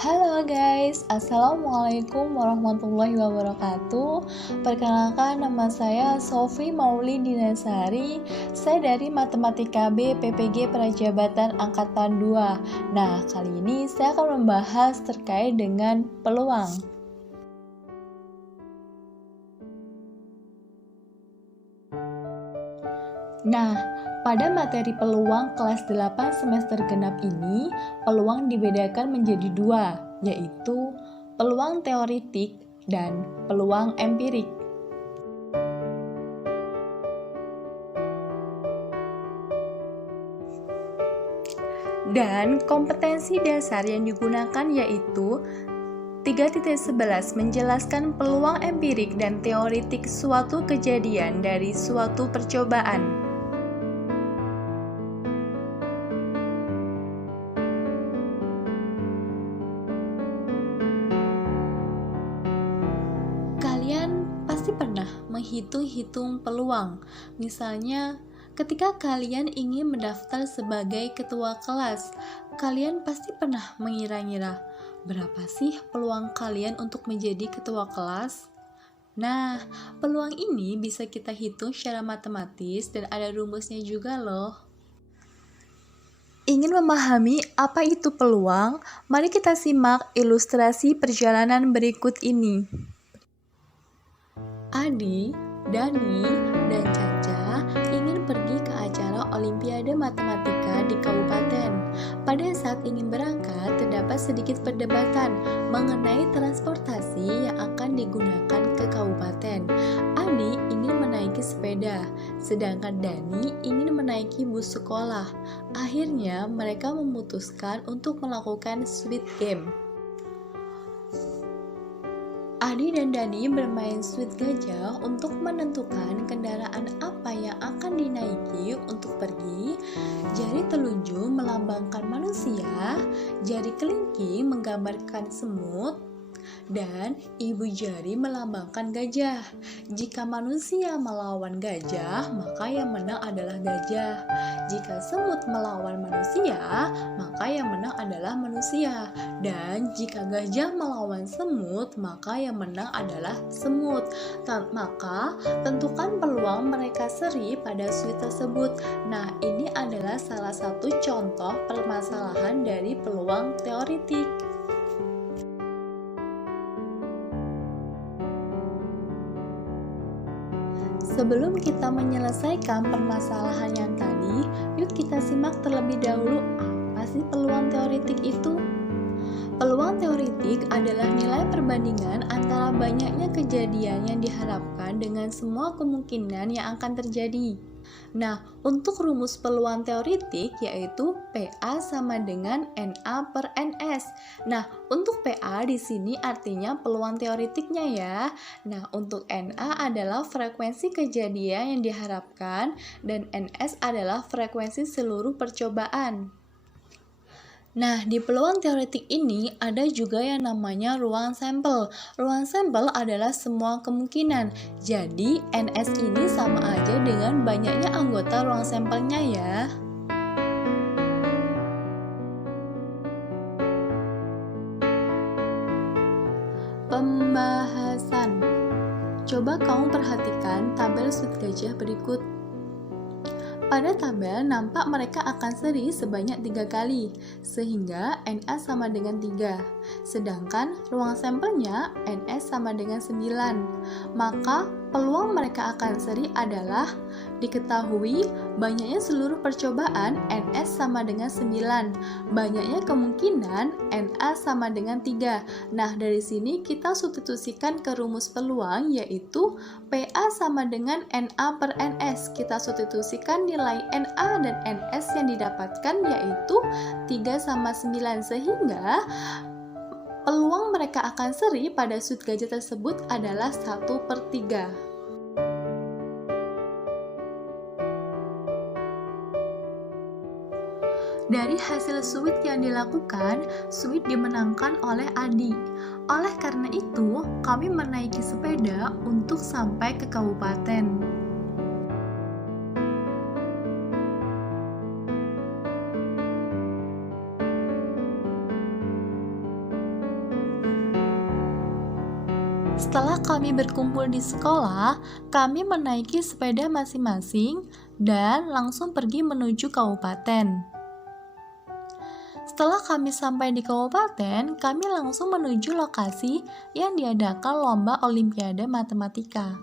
Halo guys, Assalamualaikum warahmatullahi wabarakatuh. Perkenalkan, nama saya Sofi Mauli Dinasari. Saya dari Matematika B PPG Prajabatan Angkatan 2. Nah, kali ini saya akan membahas terkait dengan peluang. Nah, pada materi peluang kelas 8 semester genap ini, peluang dibedakan menjadi dua, yaitu peluang teoritik dan peluang empirik. Dan kompetensi dasar yang digunakan yaitu 3.11 menjelaskan peluang empirik dan teoritik suatu kejadian dari suatu percobaan. Kalian pasti pernah menghitung-hitung peluang. Misalnya, ketika kalian ingin mendaftar sebagai ketua kelas, kalian pasti pernah mengira-ngira, berapa sih peluang kalian untuk menjadi ketua kelas? Nah, peluang ini bisa kita hitung secara matematis dan ada rumusnya juga loh. Ingin memahami apa itu peluang? Mari kita simak ilustrasi perjalanan berikut ini. Adi, Dani, dan Caca ingin pergi ke acara Olimpiade Matematika di kabupaten. Pada saat ingin berangkat, terdapat sedikit perdebatan mengenai transportasi yang akan digunakan ke kabupaten. Adi ingin menaiki sepeda, sedangkan Dani ingin menaiki bus sekolah. Akhirnya, mereka memutuskan untuk melakukan sweet game. Adi dan Dani bermain sweet gajah untuk menentukan kendaraan apa yang akan dinaiki untuk pergi. Jari telunjuk melambangkan manusia, jari kelingking menggambarkan semut, dan ibu jari melambangkan gajah. Jika manusia melawan gajah, maka yang menang adalah gajah. Jika semut melawan manusia, maka yang menang adalah manusia. Dan jika gajah melawan semut, maka yang menang adalah semut. Maka tentukan peluang mereka seri pada sweet tersebut. Nah, ini adalah salah satu contoh permasalahan dari peluang teoritik. Sebelum kita menyelesaikan permasalahan yang tadi, yuk kita simak terlebih dahulu apa sih peluang teoritik itu? Peluang teoritik adalah nilai perbandingan antara banyaknya kejadian yang diharapkan dengan semua kemungkinan yang akan terjadi. Nah, untuk rumus peluang teoritik yaitu PA sama dengan NA per NS. Nah, untuk PA di sini artinya peluang teoritiknya ya. Nah, untuk NA adalah frekuensi kejadian yang diharapkan dan NS adalah frekuensi seluruh percobaan. Nah, di peluang teoritik ini ada juga yang namanya ruang sampel. Ruang sampel adalah semua kemungkinan. Jadi, NS ini sama aja dengan banyaknya anggota ruang sampelnya ya. Pembahasan. Coba kamu perhatikan tabel sweet gajah berikut. Pada tabel nampak mereka akan seri sebanyak 3 kali, sehingga NA sama dengan 3. Sedangkan ruang sampelnya NS sama dengan 9. Maka peluang mereka akan seri adalah diketahui banyaknya seluruh percobaan NS sama dengan 9. Banyaknya kemungkinan NA sama dengan 3. Nah, dari sini kita substitusikan ke rumus peluang yaitu PA sama dengan NA per NS. Kita substitusikan nilai NA dan NS yang didapatkan yaitu 3 sama 9 sehingga peluang mereka akan seri pada sweet gajah tersebut adalah 1/3. Dari hasil sweet yang dilakukan, sweet dimenangkan oleh Adi. Oleh karena itu, kami menaiki sepeda untuk sampai ke kabupaten. Setelah kami berkumpul di sekolah, kami menaiki sepeda masing-masing dan langsung pergi menuju kabupaten. Setelah kami sampai di kabupaten, kami langsung menuju lokasi yang diadakan lomba Olimpiade Matematika.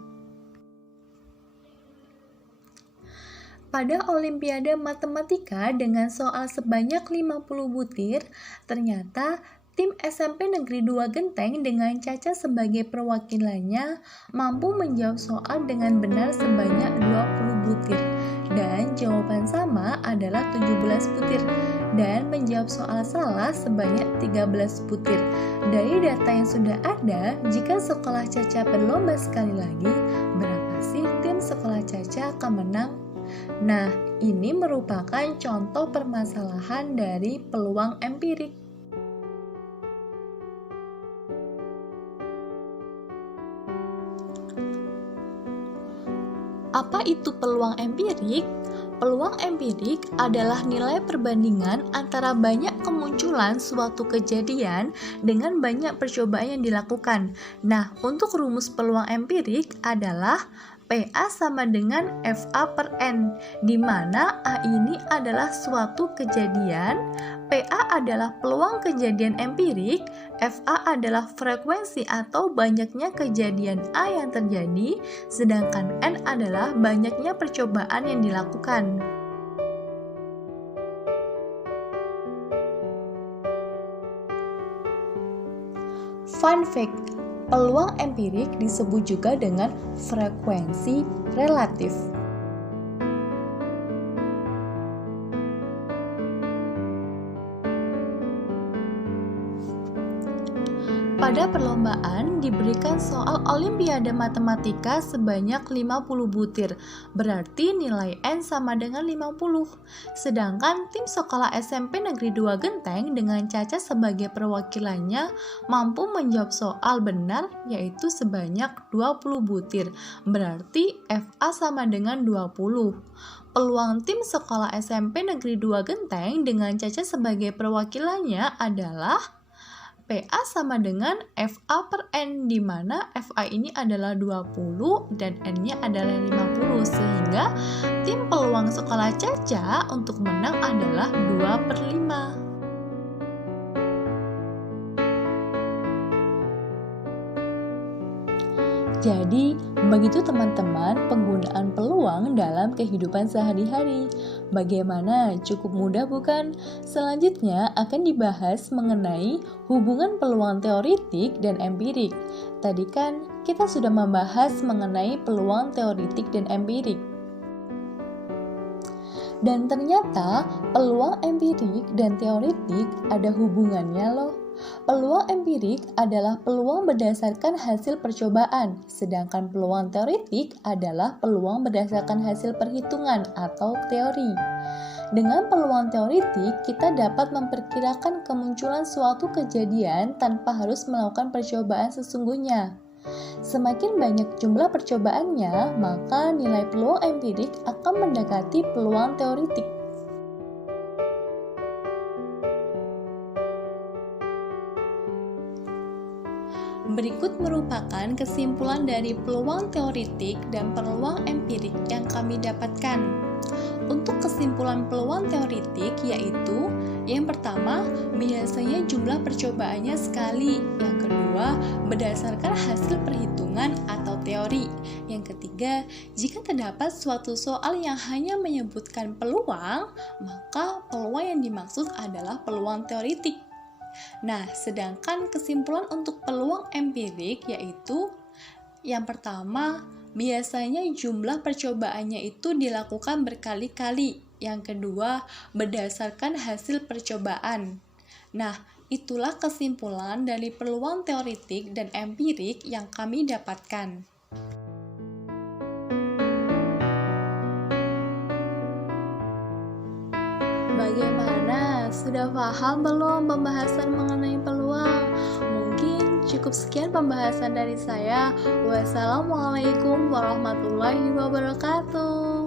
Pada Olimpiade Matematika dengan soal sebanyak 50 butir, ternyata tim SMP Negeri 2 Genteng dengan Caca sebagai perwakilannya mampu menjawab soal dengan benar sebanyak 20 butir. Dan jawaban sama adalah 17 butir. Dan menjawab soal salah sebanyak 13 butir. Dari data yang sudah ada, jika sekolah Caca berlomba sekali lagi, berapa sih tim sekolah Caca akan menang? Nah, ini merupakan contoh permasalahan dari peluang empirik. Apa itu peluang empirik? Peluang empirik adalah nilai perbandingan antara banyak kemunculan suatu kejadian dengan banyak percobaan yang dilakukan. Nah, untuk rumus peluang empirik adalah PA sama dengan FA per N, di mana A ini adalah suatu kejadian, PA adalah peluang kejadian empirik, FA adalah frekuensi atau banyaknya kejadian A yang terjadi, sedangkan N adalah banyaknya percobaan yang dilakukan. Fun fact, peluang empirik disebut juga dengan frekuensi relatif. Pada perlombaan diberikan soal Olimpiade Matematika sebanyak 50 butir, berarti nilai N sama dengan 50. Sedangkan tim sekolah SMP Negeri 2 Genteng dengan Caca sebagai perwakilannya mampu menjawab soal benar yaitu sebanyak 20 butir, berarti FA sama dengan 20. Peluang tim sekolah SMP Negeri 2 Genteng dengan Caca sebagai perwakilannya adalah PA sama dengan FA per N, di mana FA ini adalah 20 dan N-nya adalah 50, sehingga tim peluang sekolah Caca untuk menang adalah 2/5. Jadi, begitu teman-teman penggunaan peluang dalam kehidupan sehari-hari. Bagaimana? Cukup mudah bukan? Selanjutnya akan dibahas mengenai hubungan peluang teoritik dan empirik. Tadi kan kita sudah membahas mengenai peluang teoritik dan empirik. Dan ternyata peluang empirik dan teoritik ada hubungannya loh. Peluang empirik adalah peluang berdasarkan hasil percobaan, sedangkan peluang teoritik adalah peluang berdasarkan hasil perhitungan atau teori. Dengan peluang teoritik, kita dapat memperkirakan kemunculan suatu kejadian tanpa harus melakukan percobaan sesungguhnya. Semakin banyak jumlah percobaannya, maka nilai peluang empirik akan mendekati peluang teoritik. Berikut merupakan kesimpulan dari peluang teoritik dan peluang empirik yang kami dapatkan. Untuk kesimpulan peluang teoritik yaitu yang pertama, biasanya jumlah percobaannya sekali. Yang kedua, berdasarkan hasil perhitungan atau teori. Yang ketiga, jika terdapat suatu soal yang hanya menyebutkan peluang, maka peluang yang dimaksud adalah peluang teoritik. Nah, sedangkan kesimpulan untuk peluang empirik yaitu yang pertama, biasanya jumlah percobaannya itu dilakukan berkali-kali. Yang kedua, berdasarkan hasil percobaan. Nah, itulah kesimpulan dari peluang teoritik dan empirik yang kami dapatkan. Bagaimana? Sudah paham belum pembahasan mengenai peluang? Mungkin cukup sekian pembahasan dari saya. Wassalamualaikum warahmatullahi wabarakatuh.